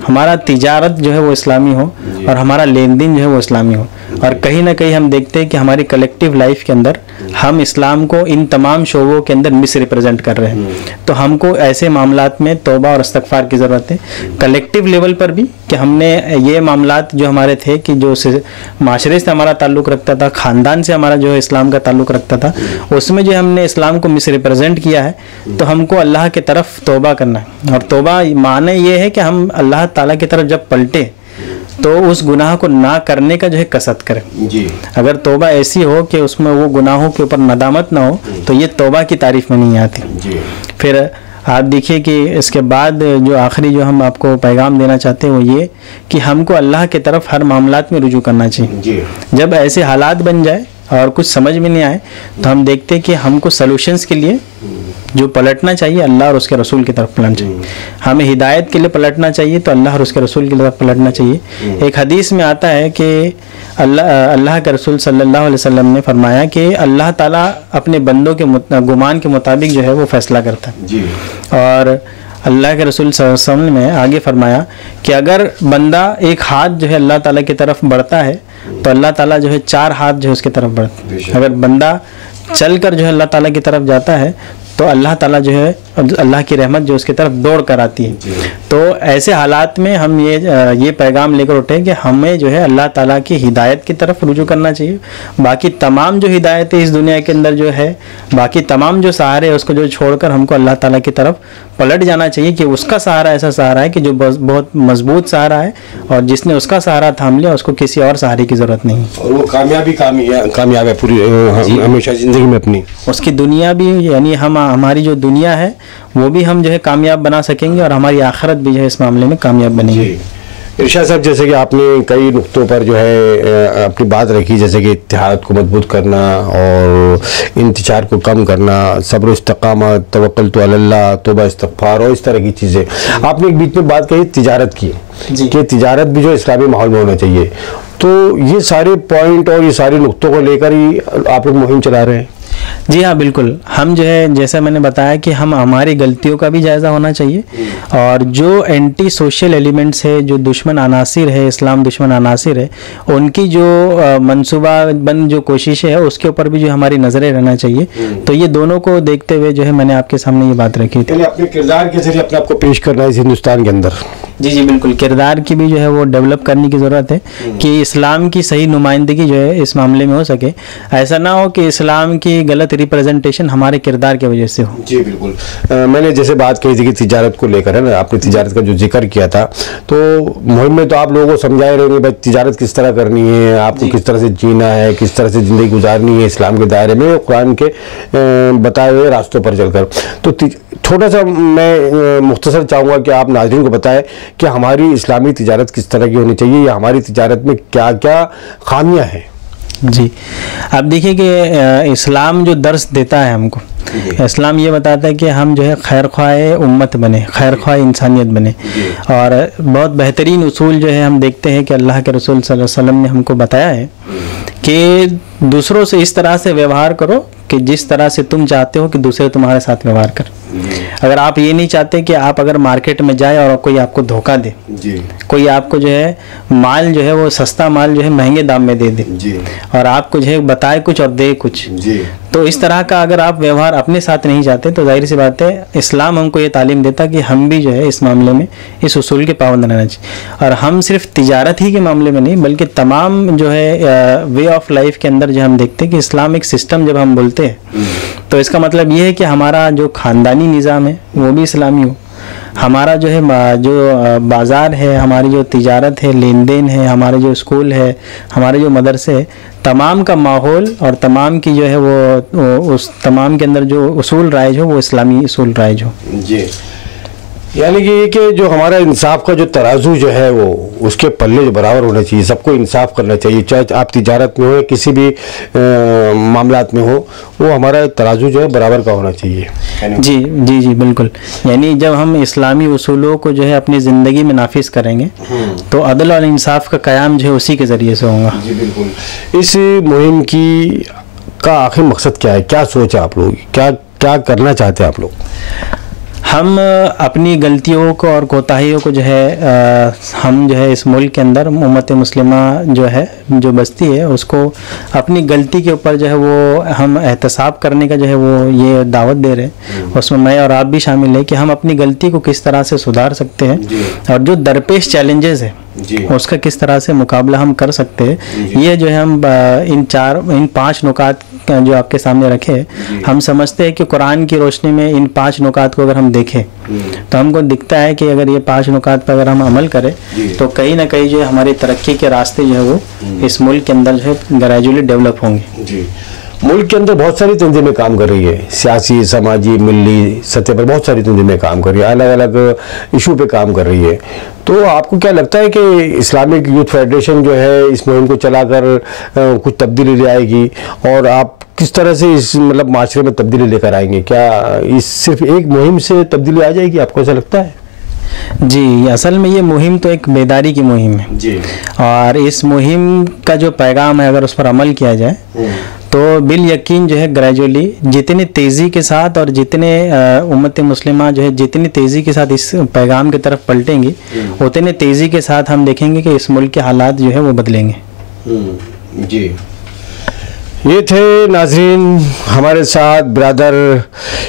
हमारा तिजारत जो है वो इस्लामी हो और हमारा लेन देन जो है वो इस्लामी हो। और कहीं ना कहीं हम देखते हैं कि हमारी कलेक्टिव लाइफ के अंदर हम इस्लाम को इन तमाम शोबों के अंदर मिस रिप्रेजेंट कर रहे हैं। तो हमको ऐसे मामलात में तौबा और इस्तगफार की ज़रूरत है, कलेक्टिव लेवल पर भी, कि हमने ये मामलात जो हमारे थे कि जो माशरे से हमारा ताल्लुक़ रखता था, ख़ानदान से हमारा जो है इस्लाम का ताल्लुक़ रखता था, उसमें जो हमने इस्लाम को मिस रिप्रेजेंट किया है, तो हमको अल्लाह की तरफ तौबा करना है। और तौबा माने ये है कि हम अल्लाह ताला की तरफ जब पलटे तो उस गुनाह को ना करने का जो है कसरत करें जी। अगर तौबा ऐसी हो कि उसमें वो गुनाहों के ऊपर नदामत ना हो, तो ये तौबा की तारीफ में नहीं आती जी। फिर आप देखिए कि इसके बाद जो आखिरी जो हम आपको पैगाम देना चाहते हैं वो ये कि हमको अल्लाह की तरफ हर मामलात में रुजू करना चाहिए जी। जब ऐसे हालात बन जाए और कुछ समझ में नहीं आए, तो हम देखते हैं कि हमको सॉल्यूशंस के लिए जो पलटना चाहिए अल्लाह और उसके रसूल की तरफ पलटना चाहिए। हमें हिदायत के लिए पलटना चाहिए तो अल्लाह और उसके रसूल की तरफ पलटना चाहिए। एक हदीस में आता है कि अल्लाह के रसूल सल्लल्लाहु अलैहि वसल्लम ने फरमाया कि अल्लाह ताला अपने बंदों के गुमान के मुताबिक जो है वो फैसला करता है जी। और अल्लाह के रसूल सल्लल्लाहु अलैहि वसल्लम ने आगे फरमाया कि अगर बंदा एक हाथ जो है अल्लाह ताला की तरफ बढ़ता है, तो अल्लाह ताला जो है 4 हाथ जो है उसकी तरफ बढ़ता है। अगर बंदा चल कर जो है अल्लाह ताला की तरफ जाता है, तो अल्लाह ताला जो है अल्लाह की रहमत जो उसकी तरफ दौड़ कर आती है। तो ऐसे हालात में हम ये पैगाम लेकर उठे कि हमें जो है अल्लाह ताला की हिदायत की तरफ रुजू करना चाहिए। बाकी तमाम जो हिदायतें इस दुनिया के अंदर जो है, बाकी तमाम जो सहारे है उसको जो छोड़कर हमको अल्लाह ताला की तरफ पलट जाना चाहिए कि उसका सहारा ऐसा सहारा है कि जो बहुत मजबूत सहारा है, और जिसने उसका सहारा थाम लिया उसको किसी और सहारे की ज़रूरत नहीं, और वो कामयाब है पूरी हमेशा ज़िंदगी में अपनी। उसकी दुनिया भी, यानी हमारी जो दुनिया है वो भी हम जो है कामयाब बना सकेंगे, और हमारी आखिरत भी जो है इस मामले में कामयाब बनेगी। इरशाद साहब, जैसे कि आपने कई नुक्तों पर जो है अपनी बात रखी, जैसे कि इत्तेहाद को मजबूत करना और इंतजार को कम करना, सब्र इस्तकामत, तवक्कुल तो अल्लाह, तौबा इस्तगफार और इस तरह की चीज़ें। आपने एक बीच में बात कही तिजारत की कि तिजारत भी जो इस्लामी माहौल में होना चाहिए। तो ये सारे पॉइंट और ये सारे नुक्तों को लेकर ही आप लोग मुहिम चला रहे हैं? जी हाँ, बिल्कुल। हम जो है, जैसा मैंने बताया कि हम हमारी गलतियों का भी जायज़ा होना चाहिए, और जो एंटी सोशल एलिमेंट्स है, जो दुश्मन अनासिर है, इस्लाम दुश्मन अनासिर है, उनकी जो मंसूबाबंद जो कोशिशें है उसके ऊपर भी जो हमारी नज़रें रहना चाहिए। तो ये दोनों को देखते हुए जो है मैंने आपके सामने ये बात रखी थी। अपने किरदार के जरिए अपने आपको पेश करना है इस हिंदुस्तान के अंदर। जी जी बिल्कुल, किरदार की भी जो है वो डेवलप करने की ज़रूरत है कि इस्लाम की सही नुमाइंदगी जो है इस मामले में हो सके। ऐसा ना हो कि इस्लाम की गलत रिप्रेजेंटेशन हमारे किरदार की वजह से हो। जी बिल्कुल। मैंने जैसे बात कही थी कि तिजारत को लेकर है ना, आपने तिजारत का जो जिक्र किया था, तो मुहिम में तो आप लोगों को समझाए रहेंगे भाई तिजारत किस तरह करनी है, आपको किस तरह से जीना है, किस तरह से ज़िंदगी गुजारनी है इस्लाम के दायरे में, कुरान के बताए हुए रास्तों पर चलकर। तो थोड़ा सा मैं मुख्तसर चाहूँगा कि आप नाज़रीन को बताएं कि हमारी इस्लामी तिजारत किस तरह की होनी चाहिए, या हमारी तिजारत में क्या क्या खामियां हैं। जी, आप देखिए कि इस्लाम जो दर्स देता है हमको, इस्लाम ये बताता है कि हम जो है खैर ख्वाह उम्मत बने, खैर ख्वाह इंसानियत बने। और बहुत बेहतरीन उसूल जो है हम देखते हैं कि अल्लाह के रसूल सल्लल्लाहु अलैहि वसल्लम ने हमको बताया है कि दूसरों से इस तरह से व्यवहार करो कि जिस तरह से तुम चाहते हो कि दूसरे तुम्हारे साथ व्यवहार कर। अगर आप ये नहीं चाहते कि आप अगर मार्केट में जाए और कोई आपको धोखा दे, कोई आपको जो है माल जो है वो सस्ता माल जो है महंगे दाम में दे दे, और आपको जो है बताए कुछ और दे कुछ, तो इस तरह का अगर आप व्यवहार अपने साथ नहीं चाहते, तो जाहिर सी बात है इस्लाम हमको ये तालीम देता कि हम भी जो है इस मामले में इस उसूल के पाबंद रहना चाहिए। और हम सिर्फ तिजारत ही के मामले में नहीं, बल्कि तमाम जो है वे ऑफ लाइफ के अंदर जो हम देखते हैं कि इस्लाम एक सिस्टम जब हम बोलते हैं, तो इसका मतलब ये है कि हमारा जो ख़ानदानी निज़ाम है वो भी इस्लामी हो, हमारा जो है जो बाज़ार है, हमारी जो तिजारत है, लेन देन है, हमारे जो स्कूल है, हमारे जो मदरसे है, तमाम का माहौल और तमाम की जो है वो उस तमाम के अंदर जो उसूल राइज हो वो इस्लामी उसूल राइज हो। जी, यानी कि जो हमारा इंसाफ का जो तराजू जो है वो उसके पल्ले जो बराबर होना चाहिए, सबको इंसाफ करना चाहिए, चाहे आप तिजारत में हो या किसी भी मामलात में हो, वो हमारा तराजू जो है बराबर का होना चाहिए। जी जी जी बिल्कुल। यानी जब हम इस्लामी उसूलों को जो है अपनी ज़िंदगी में नाफिज करेंगे तो अदल और इंसाफ का क़याम जो है उसी के ज़रिए से होगा। जी बिल्कुल। इस मुहिम की का आखिर मकसद क्या है, क्या सोच है आप लोग, क्या क्या करना चाहते हैं आप लोग? हम अपनी गलतियों को और कोताहियों को जो है हम जो है इस मुल्क के अंदर उम्मत मुस्लिमा जो है जो बस्ती है उसको अपनी गलती के ऊपर जो है वो हम एहतसाब करने का जो है वो ये दावत दे रहे हैं। उसमें मैं और आप भी शामिल है कि हम अपनी गलती को किस तरह से सुधार सकते हैं और जो दरपेश चैलेंजेस है उसका किस तरह से मुकाबला हम कर सकते हैं। ये जो है हम इन 5 नुकात जो आपके सामने रखे हम समझते हैं कि कुरान की रोशनी में इन 5 नुकात को अगर हम देखें तो हमको दिखता है कि अगर ये 5 नुकात पर अगर हम अमल करें तो कहीं ना कहीं जो है हमारी तरक्की के रास्ते जो है वो इस मुल्क के अंदर जो है ग्रेजुअली डेवलप होंगे। मुल्क के अंदर बहुत सारी तंजीमें काम कर रही है, सियासी, समाजी, मिली सतह पर बहुत सारी तंजीमें काम कर रही है, अलग अलग इशू पे काम कर रही है। तो आपको क्या लगता है कि इस्लामिक यूथ फेडरेशन जो है इस मुहिम को चलाकर कुछ तब्दीली ले आएगी और आप किस तरह से इस मतलब माशरे में तब्दीली लेकर आएंगे? क्या इस सिर्फ एक मुहिम से तब्दीली आ जाएगी, आपको ऐसा लगता है? जी, असल में ये मुहिम तो एक बेदारी की मुहिम है जी। और इस मुहिम का जो पैगाम है अगर उस पर अमल किया जाए तो बिल यकीन जो है ग्रेजुअली जितनी तेज़ी के साथ और जितने उम्मत मुस्लिमा जो है जितनी तेज़ी के साथ इस पैगाम की तरफ पलटेंगी उतनी तेज़ी के साथ हम देखेंगे कि इस मुल्क के हालात जो है वो बदलेंगे। जी, ये थे नाजरीन हमारे साथ ब्रदर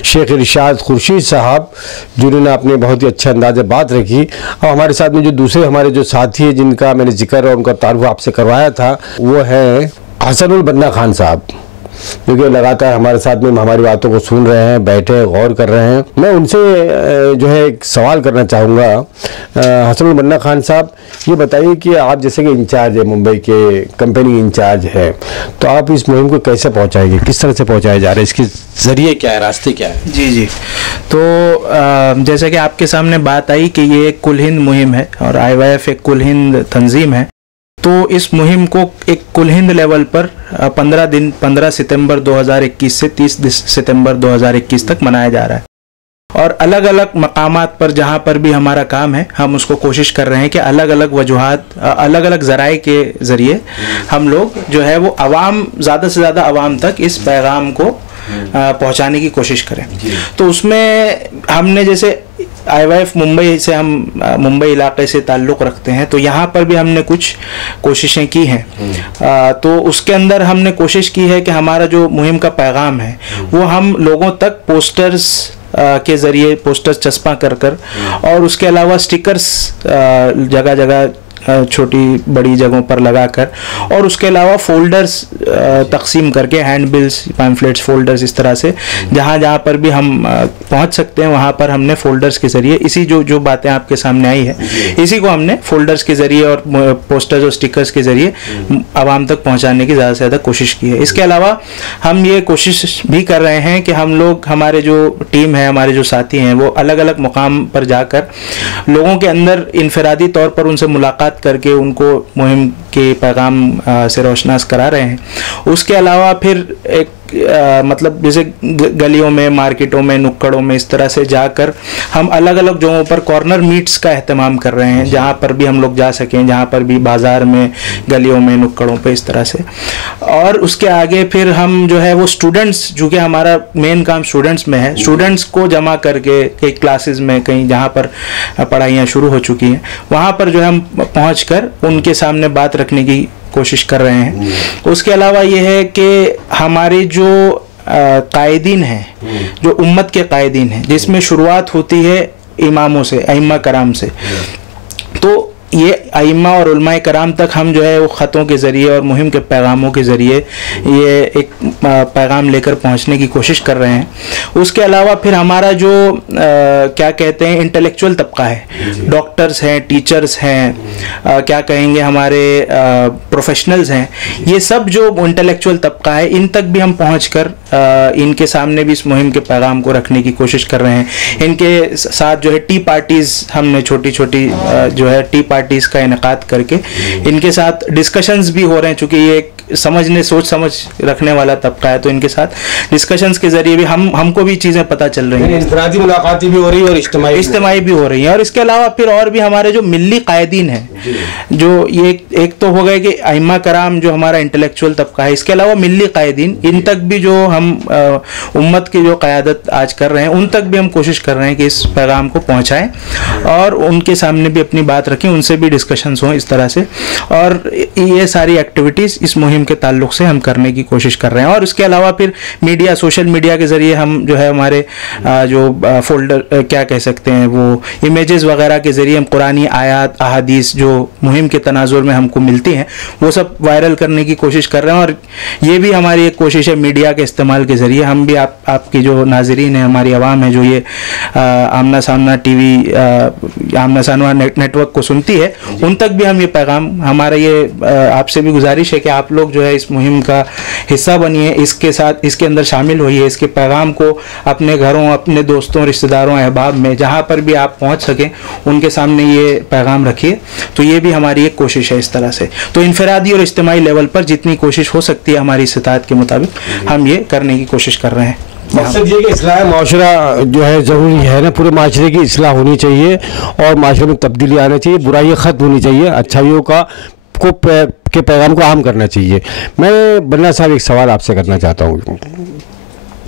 शेख इरशाद खुर्शीद साहब जिन्होंने अपने बहुत ही अच्छे अंदाज से बात रखी। और हमारे साथ में जो दूसरे हमारे जो साथी हैं जिनका मैंने जिक्र और उनका तारुफ आपसे करवाया था वो है हसनुल बन्ना खान साहब, क्योंकि लगातार हमारे साथ में हमारी बातों को सुन रहे हैं, बैठे गौर कर रहे हैं। मैं उनसे जो है एक सवाल करना चाहूँगा। हसनुल बन्ना खान साहब, ये बताइए कि आप जैसे कि इंचार्ज है, मुंबई के कंपनी इंचार्ज है, तो आप इस मुहिम को कैसे पहुँचाएंगे, किस तरह से पहुँचाया जा रहा है, इसके ज़रिए क्या है, रास्ते क्या है? जी, तो जैसे कि आपके सामने बात आई कि ये एक कुल हिंद मुहिम है और IYF एक कुल हिंद तंजीम है, तो इस मुहिम को एक कुल हिंद लेवल पर 15 सितंबर 2021 से 30 सितंबर 2021 तक मनाया जा रहा है। और अलग अलग मकामात पर जहाँ पर भी हमारा काम है हम उसको कोशिश कर रहे हैं कि अलग अलग वजूहात, अलग अलग ज़राए के ज़रिए हम लोग जो है वो ज़्यादा से ज़्यादा आवाम तक इस पैगाम को पहुंचाने की कोशिश करें। तो उसमें हमने जैसे IYF मुंबई से, हम मुंबई इलाके से ताल्लुक़ रखते हैं, तो यहाँ पर भी हमने कुछ कोशिशें की हैं। तो उसके अंदर हमने कोशिश की है कि हमारा जो मुहिम का पैगाम है वो हम लोगों तक पोस्टर्स के ज़रिए पोस्टर्स चस्पा कर और उसके अलावा स्टिकर्स जगह जगह छोटी बड़ी जगहों पर लगाकर और उसके अलावा फोल्डर्स तकसीम करके, हैंडबिल्स, पैम्फलेट्स, फोल्डर्स, इस तरह से जहाँ जहाँ पर भी हम पहुँच सकते हैं वहाँ पर हमने फोल्डर्स के ज़रिए इसी जो बातें आपके सामने आई है इसी को हमने फोल्डर्स के ज़रिए और पोस्टर्स और स्टिकर्स के ज़रिए आवाम तक पहुँचाने की ज़्यादा से ज़्यादा कोशिश की है। इसके अलावा हम ये कोशिश भी कर रहे हैं कि हम लोग, हमारे जो टीम है, हमारे जो साथी हैं, वो अलग अलग मुकाम पर जाकर लोगों के अंदर इनफरादी तौर पर उनसे मुलाकात करके उनको मुहिम के पैगाम से रोशनास करा रहे हैं। उसके अलावा फिर एक मतलब जैसे गलियों में, मार्केटों में, नुक्कड़ों में, इस तरह से जाकर हम अलग अलग जगहों पर कॉर्नर मीट्स का एहतमाम कर रहे हैं, जहाँ पर भी हम लोग जा सकें, जहाँ पर भी बाज़ार में, गलियों में, नुक्कड़ों पे, इस तरह से। और उसके आगे फिर हम जो है वो स्टूडेंट्स, जो कि हमारा मेन काम स्टूडेंट्स में है, स्टूडेंट्स को जमा करके कई क्लासेस में, कहीं जहाँ पर पढ़ाइयाँ शुरू हो चुकी हैं वहाँ पर जो है हम पहुँच कर उनके सामने बात रखने की कोशिश कर रहे हैं। उसके अलावा ये है कि हमारे जो कायदीन हैं, जो उम्मत के कायदीन हैं, जिसमें शुरुआत होती है इमामों से, अइम्मा कराम से, तो ये अइम्मा और उलमाए कराम तक हम जो है वो ख़तों के ज़रिए और मुहिम के पैगामों के ज़रिए ये एक पैगाम लेकर पहुंचने की कोशिश कर रहे हैं। उसके अलावा फिर हमारा जो क्या कहते हैं इंटेलेक्चुअल तबका है, डॉक्टर्स हैं, टीचर्स हैं, क्या कहेंगे हमारे प्रोफेशनल्स हैं, ये सब जो इंटेलेक्चुअल तबका है इन तक भी हम पहुंचकर इनके सामने भी इस मुहिम के पैगाम को रखने की कोशिश कर रहे हैं। इनके साथ जो है टी पार्टीज़, हमने छोटी छोटी जो है टी पार्टीज़ का इनेकाद करके इनके साथ डिस्कशंस भी हो रहे हैं, चूँकि ये एक सोच समझ रखने वाला तबका है, तो इनके साथ डिस्कशंस के जरिए भी हमको भी चीज़ें पता चल रही हैं, इंफरादी मुलाकातें भी हो रही है और इज्तिमाई भी हो रही हैं। और इसके अलावा फिर और भी हमारे जो मिल्ली कायदीन हैं, जो ये एक तो हो गए कि अइम्मा कराम जो हमारा इंटेलेक्चुअल तबका है, इसके अलावा मिल्ली कायदीन, इन तक भी जो हम उम्मत की जो क़यादत आज कर रहे हैं, उन तक भी हम कोशिश कर रहे हैं कि इस पैगाम को पहुँचाएँ और उनके सामने भी अपनी बात रखें, उनसे भी डिस्कशंस हों इस तरह से। और ये सारी एक्टिविटीज़ इस मुहिम के ताल्लुक से हम करने की कोशिश कर रहे हैं। और इसके अलावा फिर मीडिया, सोशल मीडिया के ज़रिए हम जो है हमारे जो फोल्डर क्या कह सकते हैं, वो इमेजेस वगैरह के ज़रिए हम कुरानी आयात अहादीस जो मुहिम के तनाजुर में हमको मिलती हैं, वो सब वायरल करने की कोशिश कर रहे हैं। और ये भी हमारी एक कोशिश है मीडिया के इस्तेमाल के ज़रिए हम भी आपकी जो नाज़रीन है, हमारी आवाम है, जो ये आमना सामना टीवी आमना सामना नेटवर्क को सुनती है, उन तक भी हम ये पैगाम, हमारा ये आपसे भी गुजारिश है कि आप लोग जो है इस मुहिम का हिस्सा बनिए, इसके साथ इसके अंदर शामिल होइए, इसके पैगाम को अपने घरों, अपने दोस्तों, रिश्तेदारों, अहबाब में जहाँ पर भी आप पहुँच सकें उनके सामने ये पैगाम रखिए। तो ये भी हमारी एक कोशिश है इस तरह से। तो इनफरादी और इज्तिमाई लेवल पर जितनी कोशिश हो सकती है हमारी इस्तात के मुताबिक हम ये करने की कोशिश कर रहे हैं। मकसद ये कि इस्लाह माशरा जो है ज़रूरी है ना, पूरे माशरे की इस्लाह होनी चाहिए और माशरे में तब्दीली आनी चाहिए, बुराइयाँ ख़त्म होनी चाहिए, अच्छाइयों के पैगाम को आम करना चाहिए। मैं बन्ना साहब एक सवाल आपसे करना चाहता हूँ।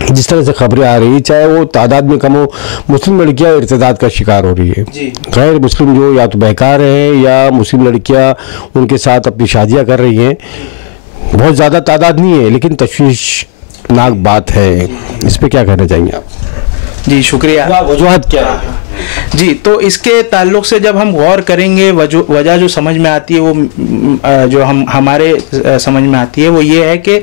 जिस तरह से खबरें आ रही, चाहे वो तादाद में कम हो, मुस्लिम लड़कियां इर्तिदाद का शिकार हो रही है। गैर मुस्लिम जो या तो बहका रहे हैं या मुस्लिम लड़कियां उनके साथ अपनी शादियां कर रही हैं, बहुत ज़्यादा तादाद नहीं है लेकिन तशवीशनाक बात है। इस पर क्या कहना चाहेंगे आप? जी शुक्रिया। वजूहत क्या है? जी, तो इसके ताल्लुक से जब हम गौर करेंगे, वजह जो समझ में आती है वो जो हमारे समझ में आती है वो ये है कि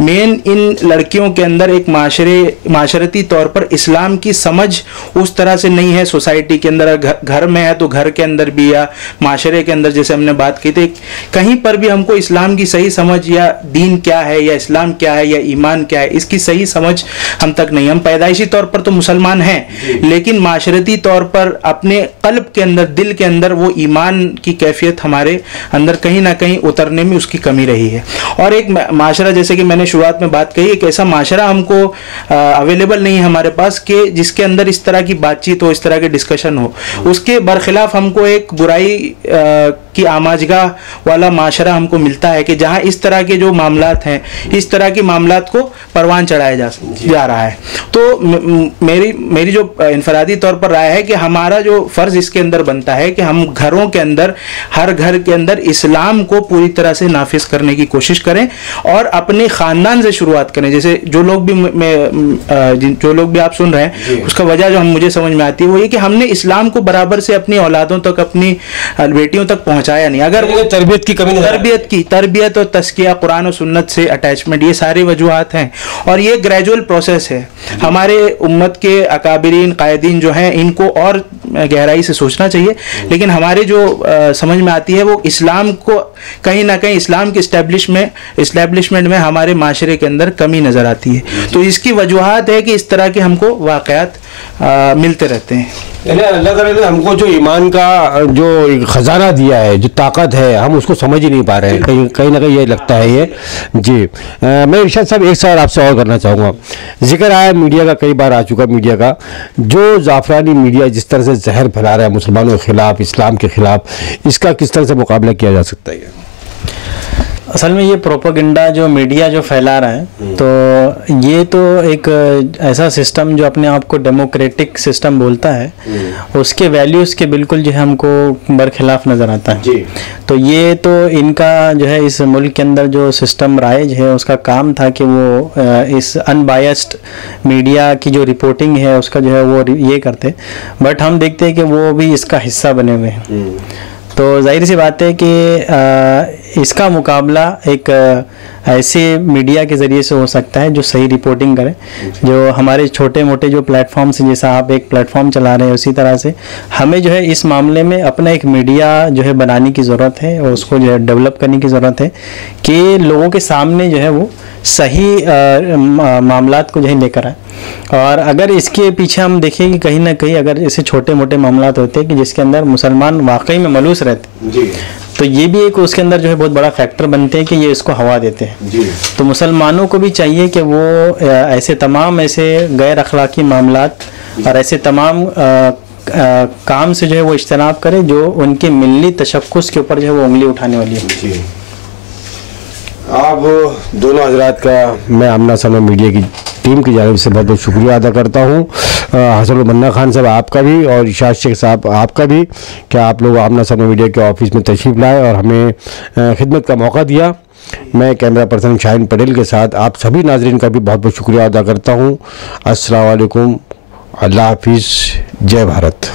मेन इन लड़कियों के अंदर एक माशरती तौर पर इस्लाम की समझ उस तरह से नहीं है। सोसाइटी के अंदर घर में है तो घर के अंदर भी या माशरे के अंदर, जैसे हमने बात की थी, कहीं पर भी हमको इस्लाम की सही समझ या दीन क्या है या इस्लाम क्या है या ईमान क्या है, इसकी सही समझ हम तक नहीं। हम पैदाइशी तौर पर तो मुसलमान हैं, लेकिन माशरती तौर पर अपने कल्ब के अंदर, दिल के अंदर वो ईमान की कैफियत हमारे अंदर कहीं ना कहीं उतरने में उसकी कमी रही है। और एक माशरा, जैसे कि मैंने शुरुआत में बात कही, एक ऐसा माशरा हमको अवेलेबल नहीं है हमारे पास कि जिसके अंदर इस तरह की बातचीत हो, इस तरह के डिस्कशन हो। उसके बरखिलाफ हमको एक बुराई की आमाजगाह वाला माशरा हमको मिलता है कि जहाँ इस तरह के जो मामलात हैं, इस तरह के मामलात को परवान चढ़ाया जा रहा है। तो मेरी जो इनफरादी तौर पर राय है कि हमारा जो फ़र्ज़ इसके अंदर बनता है कि हम घरों के अंदर, हर घर के अंदर इस्लाम को पूरी तरह से नाफिज करने की कोशिश करें और अपने ख़ानदान से शुरुआत करें। जैसे जो लोग भी आप सुन रहे हैं, उसका वजह जो मुझे समझ में आती है वो ये कि हमने इस्लाम को बराबर से अपनी औलादों तक, अपनी बेटियों तक पहुँचाया नहीं। अगर तरबियत की कमी, तरबियत और तस्किया, कुरान और सुन्नत से अटैचमेंट, ये सारे वजूहात हैं और ये ग्रेजुअल प्रोसेस है। हमारे उम्मत के अकाबिरीन, कायदीन जो हैं, इनको और गहराई से सोचना चाहिए। लेकिन हमारे जो समझ में आती है वो इस्लाम को कहीं ना कहीं, इस्लाम के इस्टेब्लिशमेंट में हमारे माशरे के अंदर कमी नज़र आती है। तो इसकी वजूहात है कि इस तरह के हमको वाक़यात मिलते रहते हैं। अल्लाह ताला ने हमको जो ईमान का जो ख़जाना दिया है, जो ताकत है, हम उसको समझ ही नहीं पा रहे हैं। कहीं ना कहीं ये लगता है ये। जी, मैं इरशाद साहब एक सवाल आपसे और करना चाहूँगा। जिक्र आया मीडिया का, कई बार आ चुका मीडिया का, जो ज़ाफ़रानी मीडिया जिस तरह से जहर फैला रहा है मुसलमानों के ख़िलाफ़, इस्लाम के ख़िलाफ़, इसका किस तरह से मुकाबला किया जा सकता है? असल में ये प्रोपेगेंडा जो मीडिया जो फैला रहा है, तो ये तो एक ऐसा सिस्टम जो अपने आप को डेमोक्रेटिक सिस्टम बोलता है, उसके वैल्यूज़ के बिल्कुल जो है हमको बरखिलाफ़ नज़र आता है जी। तो ये तो इनका जो है इस मुल्क के अंदर जो सिस्टम राइज है, उसका काम था कि वो इस अनबायस्ड मीडिया की जो रिपोर्टिंग है उसका जो है वो ये करते, बट हम देखते हैं कि वो भी इसका हिस्सा बने हुए हैं। तो जाहिर सी बात है कि इसका मुकाबला एक ऐसे मीडिया के ज़रिए से हो सकता है जो सही रिपोर्टिंग करे, जो हमारे छोटे मोटे जो प्लेटफॉर्म्स, जैसा आप एक प्लेटफॉर्म चला रहे हैं, उसी तरह से हमें जो है इस मामले में अपना एक मीडिया जो है बनाने की ज़रूरत है और उसको जो है डेवलप करने की ज़रूरत है कि लोगों के सामने जो है वो सही मामलात को जो है लेकर आए। और अगर इसके पीछे हम देखें कि कहीं ना कहीं अगर ऐसे छोटे मोटे मामलात होते हैं कि जिसके अंदर मुसलमान वाकई में मलूस रहते जी, तो ये भी एक उसके अंदर जो है बहुत बड़ा फैक्टर बनते हैं कि ये इसको हवा देते हैं। जी। तो मुसलमानों को भी चाहिए कि वो ऐसे तमाम ऐसे गैर अखलाकी मामलात और ऐसे तमाम काम से जो है वो इज्तनाब करे जो उनके मिल्ली तशक्कुस के ऊपर जो है वो उंगली उठाने वाली है। जी। आप दोनों हजरात का मैं आमना सामना मीडिया की टीम की जानिब से बहुत बहुत शुक्रिया अदा करता हूँ। हसन बन्ना खान साहब आपका भी और इरशाद शेख साहब आपका भी, कि आप लोग आमना सामना मीडिया के ऑफिस में तशरीफ़ लाए और हमें खिदमत का मौका दिया। मैं कैमरा पर्सन शाहीन पटेल के साथ आप सभी नाजरीन का भी बहुत बहुत शुक्रिया अदा करता हूँ। अस्सलाम वालेकुम, अल्लाह हाफिज़, जय भारत।